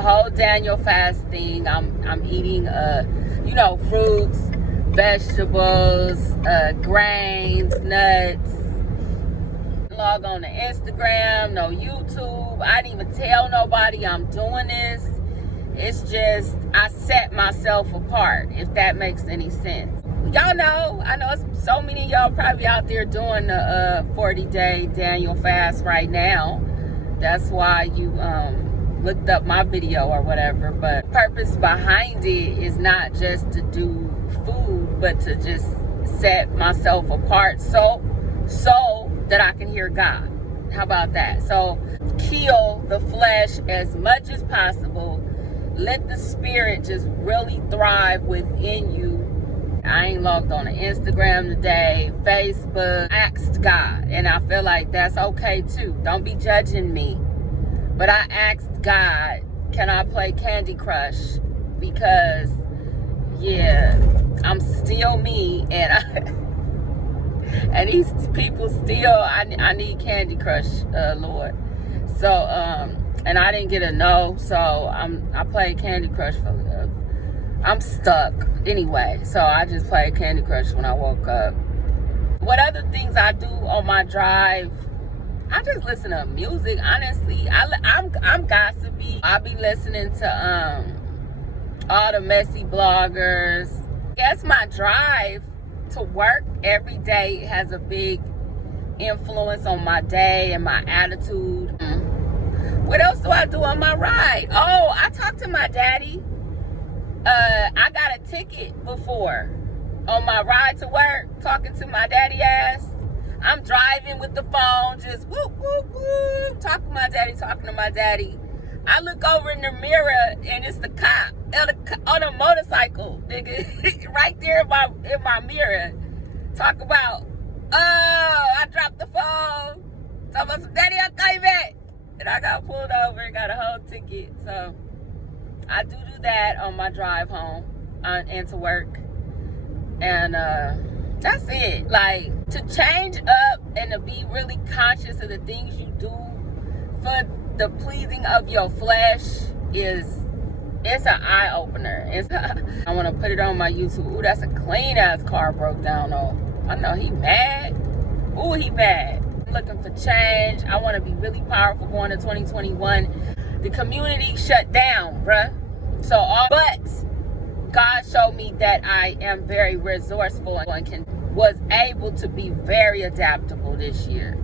the whole Daniel fast thing. I'm eating fruits, vegetables, grains, nuts. Log on to Instagram, no YouTube. I didn't even tell nobody I'm doing this. It's just I set myself apart, if that makes any sense. Y'all know, I know so many of y'all probably out there doing the 40-day Daniel fast right now. That's why you looked up my video or whatever. But the purpose behind it is not just to do food, but to just set myself apart so that I can hear God. How about that? So kill the flesh as much as possible. Let the spirit just really thrive within you. I ain't logged on to Instagram today, Facebook. I asked God, and I feel like that's okay too. Don't be judging me. But I asked God, can I play Candy Crush? Because, yeah, I'm still me, and and these people still, I need Candy Crush, Lord. So, and I didn't get a no, so I played Candy Crush for I'm stuck anyway, so I just played Candy Crush when I woke up. What other things I do on my drive? I just listen to music, honestly. I'm gossipy. I be listening to all the messy bloggers. Guess my drive to work every day has a big influence on my day and my attitude. What else do I do on my ride? Oh, I talked to my daddy. I got a ticket before on my ride to work, talking to my daddy ass. I'm driving with the phone, just whoop, whoop, whoop, talking to my daddy. I look over in the mirror and it's the cop on a motorcycle, nigga, right there in my mirror. Talk about, I dropped the phone. Talk about some, daddy, I'll call you back. And I got pulled over and got a whole ticket. So I do that on my drive home and to work. And that's it. Like, to change up and to be really conscious of the things you do for the pleasing of your flesh it's an eye-opener. I want to put it on my YouTube. Ooh, that's a clean-ass car broke down on. I know he mad. Ooh, he mad. I'm looking for change. I want to be really powerful going to 2021. The community shut down, bruh. But God showed me that I am very resourceful and was able to be very adaptable this year.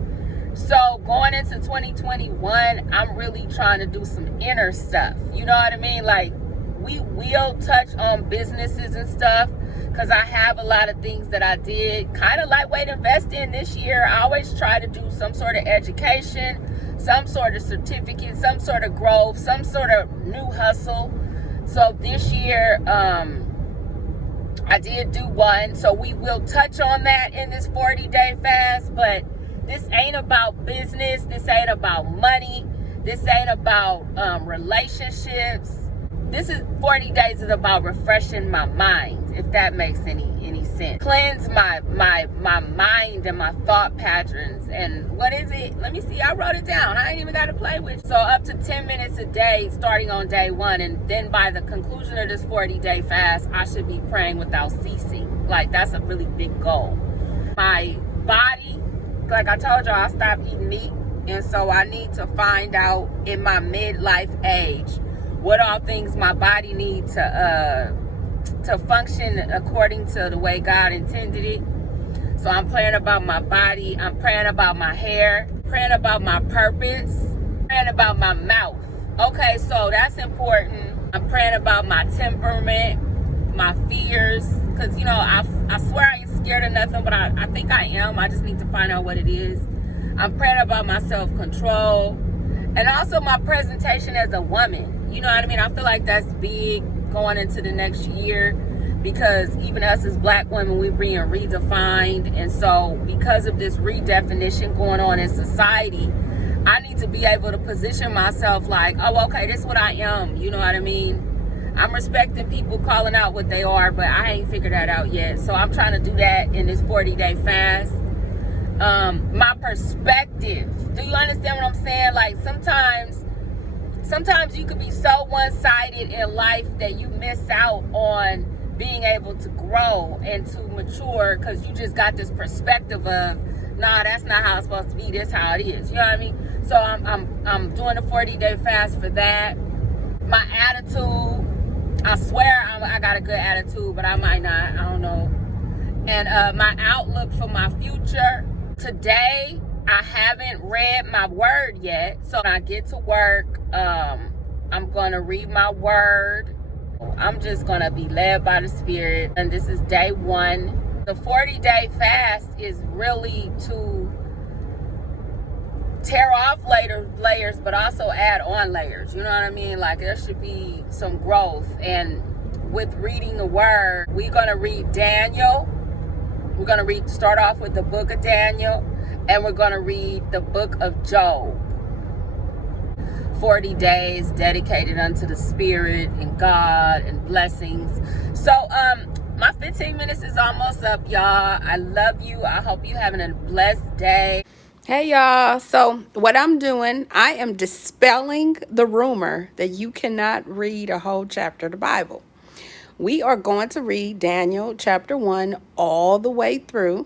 So going into 2021, I'm really trying to do some inner stuff. You know what I mean? Like, we will touch on businesses and stuff, because I have a lot of things that I did kind of lightweight invest in this year. I always try to do some sort of education, some sort of certificate, some sort of growth, some sort of new hustle. So this year, I did do one. So we will touch on that in this 40-day fast. But this ain't about business. This ain't about money. This ain't about relationships. This is 40 days is about refreshing my mind, if that makes any sense. Cleanse my mind and my thought patterns. And what is it? Let me see. I wrote it down. I ain't even got to play with it. So up to 10 minutes a day starting on day 1. And then by the conclusion of this 40-day fast, I should be praying without ceasing. Like, that's a really big goal. My body, like I told y'all, I stopped eating meat. And so I need to find out in my midlife age what all things my body needs to function according to the way God intended it. So I'm praying about my body. I'm praying about my hair. Praying about my purpose. Praying about my mouth. Okay, so that's important. I'm praying about my temperament, my fears. Because, you know, I swear I ain't scared of nothing, but I think I am. I just need to find out what it is. I'm praying about my self-control. And also my presentation as a woman. You know what I mean? I feel like that's big going into the next year, because even us as black women, we're being redefined. And so because of this redefinition going on in society, I need to be able to position myself like, oh, okay, this is what I am. You know what I mean? I'm respecting people calling out what they are, but I ain't figured that out yet. So I'm trying to do that in this 40-day fast. My perspective. Do you understand what I'm saying? Like, sometimes sometimes you could be so one-sided in life that you miss out on being able to grow and to mature, because you just got this perspective of, nah, that's not how it's supposed to be, this how it is. You know what I mean? So I'm doing a 40-day fast for that. My attitude, I swear I got a good attitude, but I might not, I don't know. And my outlook for my future. Today, I haven't read my word yet. So when I get to work, I'm going to read my word. I'm just going to be led by the Spirit. And this is day 1. The 40-day fast is really to tear off layers, but also add on layers. You know what I mean? Like, there should be some growth. And with reading the word, we're going to read Daniel. We're going to start off with the book of Daniel, and we're going to read the book of Job. 40 days dedicated unto the Spirit and God and blessings. So, my 15 minutes is almost up, y'all. I love you. I hope you having a blessed day. Hey, y'all. So what I'm doing, I am dispelling the rumor that you cannot read a whole chapter of the Bible. We are going to read Daniel chapter 1 all the way through.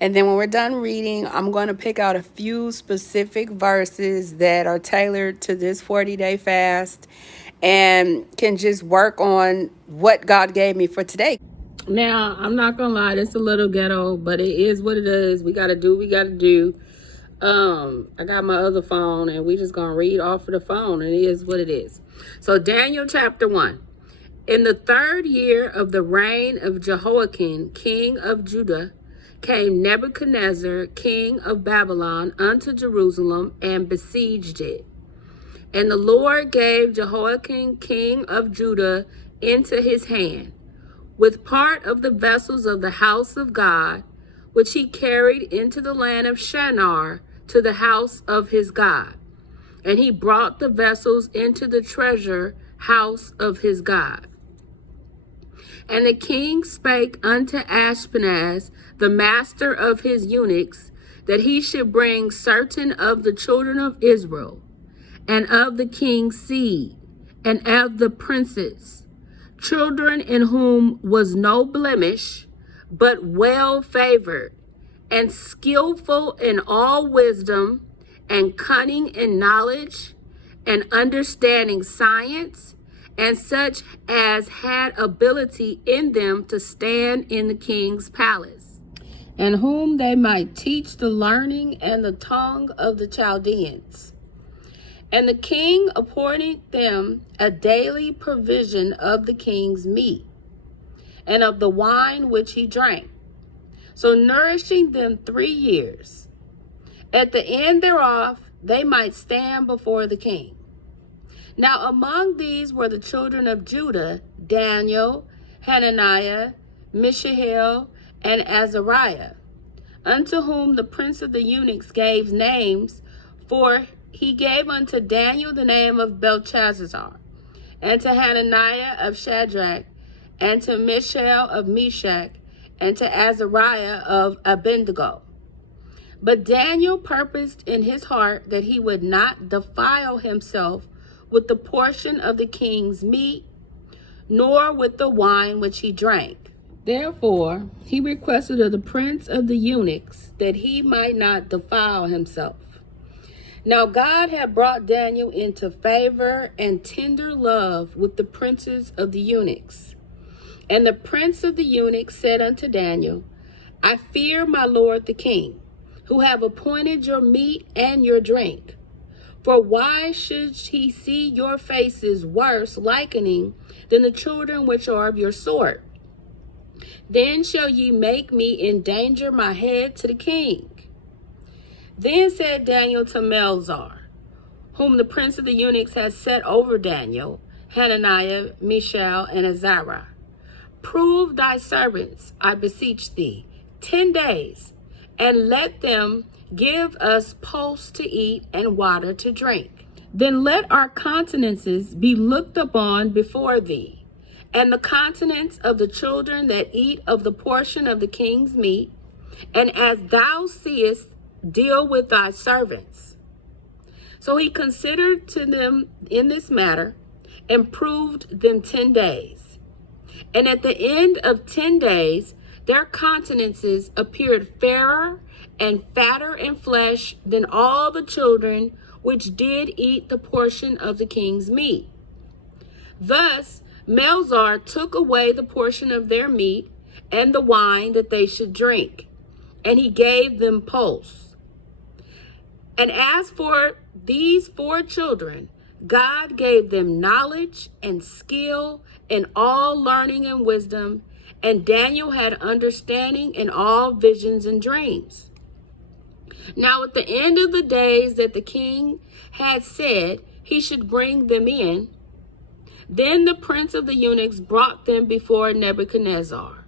And then when we're done reading, I'm going to pick out a few specific verses that are tailored to this 40-day fast and can just work on what God gave me for today. Now, I'm not going to lie, it's a little ghetto, but it is what it is. We got to do what we got to do. I got my other phone, and we just going to read off of the phone, and it is what it is. So, Daniel chapter 1. In the 3rd year of the reign of Jehoiakim, king of Judah, came Nebuchadnezzar, king of Babylon, unto Jerusalem, and besieged it. And the Lord gave Jehoiakim, king of Judah, into his hand, with part of the vessels of the house of God, which he carried into the land of Shinar to the house of his God. And he brought the vessels into the treasure house of his God. And the king spake unto Ashpenaz, the master of his eunuchs, that he should bring certain of the children of Israel, and of the king's seed, and of the princes, children in whom was no blemish, but well favored, and skillful in all wisdom, and cunning in knowledge, and understanding science, and such as had ability in them to stand in the king's palace, and whom they might teach the learning and the tongue of the Chaldeans. And the king appointed them a daily provision of the king's meat, and of the wine which he drank, so nourishing them 3 years. At the end thereof, they might stand before the king. Now among these were the children of Judah, Daniel, Hananiah, Mishael, and Azariah, unto whom the prince of the eunuchs gave names, for he gave unto Daniel the name of Belshazzar, and to Hananiah of Shadrach, and to Mishael of Meshach, and to Azariah of Abednego. But Daniel purposed in his heart that he would not defile himself with the portion of the king's meat, nor with the wine which he drank. Therefore, he requested of the prince of the eunuchs that he might not defile himself. Now God had brought Daniel into favor and tender love with the princes of the eunuchs. And the prince of the eunuchs said unto Daniel, I fear my lord the king, who have appointed your meat and your drink. For why should he see your faces worse likening than the children which are of your sort? Then shall ye make me endanger my head to the king. Then said Daniel to Melzar, whom the prince of the eunuchs had set over Daniel, Hananiah, Mishael, and Azariah, prove thy servants, I beseech thee, 10 days, and let them give us pulse to eat and water to drink. Then let our countenances be looked upon before thee, and the countenance of the children that eat of the portion of the king's meat, and as thou seest, deal with thy servants. So he considered to them in this matter and proved them 10 days. And at the end of 10 days, their countenances appeared fairer and fatter in flesh than all the children which did eat the portion of the king's meat. Thus Melzar took away the portion of their meat and the wine that they should drink, and he gave them pulse. And as for these 4 children, God gave them knowledge and skill in all learning and wisdom, and Daniel had understanding in all visions and dreams. Now at the end of the days that the king had said he should bring them in, then the prince of the eunuchs brought them before Nebuchadnezzar,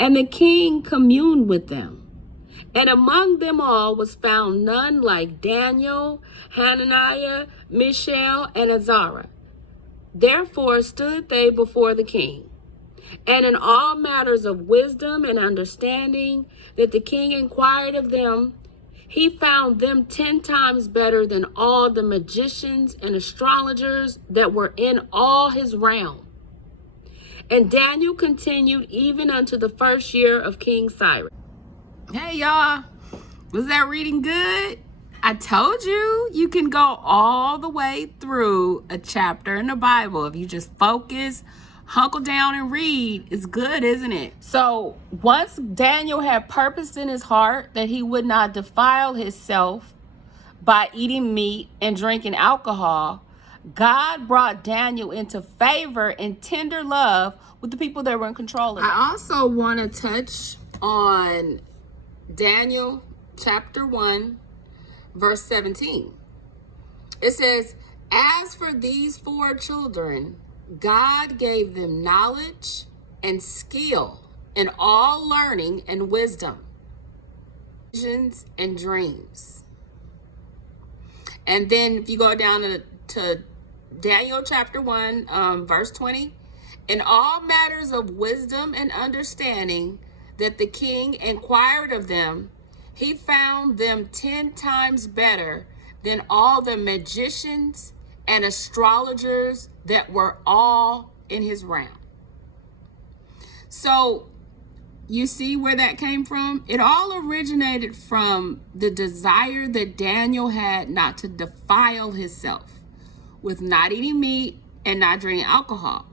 and the king communed with them. And among them all was found none like Daniel, Hananiah, Mishael, and Azariah. Therefore stood they before the king. And in all matters of wisdom and understanding that the king inquired of them, he found them 10 times better than all the magicians and astrologers that were in all his realm. And Daniel continued even unto the 1st year of King Cyrus. Hey y'all, was that reading good? I told you, you can go all the way through a chapter in the Bible if you just focus, hunker down and read. It's good, isn't it? So once Daniel had purposed in his heart that he would not defile himself by eating meat and drinking alcohol, God brought Daniel into favor and tender love with the people that were in control of him. I also want to touch on Daniel chapter 1, verse 17. It says, as for these 4 children, God gave them knowledge and skill in all learning and wisdom, visions and dreams. And then if you go down to Daniel chapter 1, verse 20, in all matters of wisdom and understanding that the king inquired of them, he found them 10 times better than all the magicians and astrologers that were all in his realm. So you see where that came from? It all originated from the desire that Daniel had not to defile himself with not eating meat and not drinking alcohol.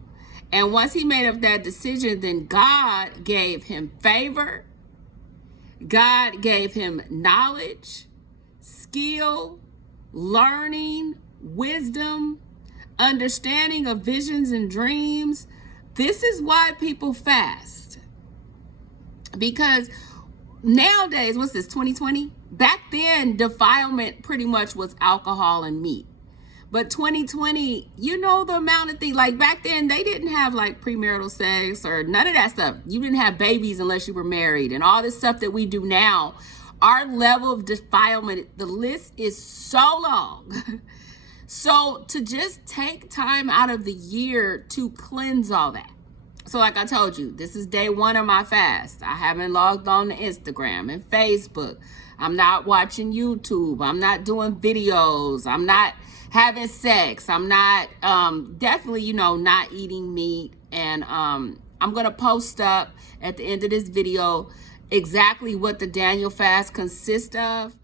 And once he made up that decision, then God gave him favor. God gave him knowledge, skill, learning, wisdom, understanding of visions and dreams. This is why people fast. Because nowadays, what's this, 2020? Back then, defilement pretty much was alcohol and meat. But 2020, you know the amount of things, like back then, they didn't have like premarital sex or none of that stuff. You didn't have babies unless you were married and all this stuff that we do now. Our level of defilement, the list is so long. So to just take time out of the year to cleanse all that. So like I told you, this is day 1 of my fast. I haven't logged on to Instagram and Facebook. I'm not watching YouTube. I'm not doing videos. I'm not having sex. I'm not, definitely, not eating meat. And I'm going to post up at the end of this video exactly what the Daniel fast consists of.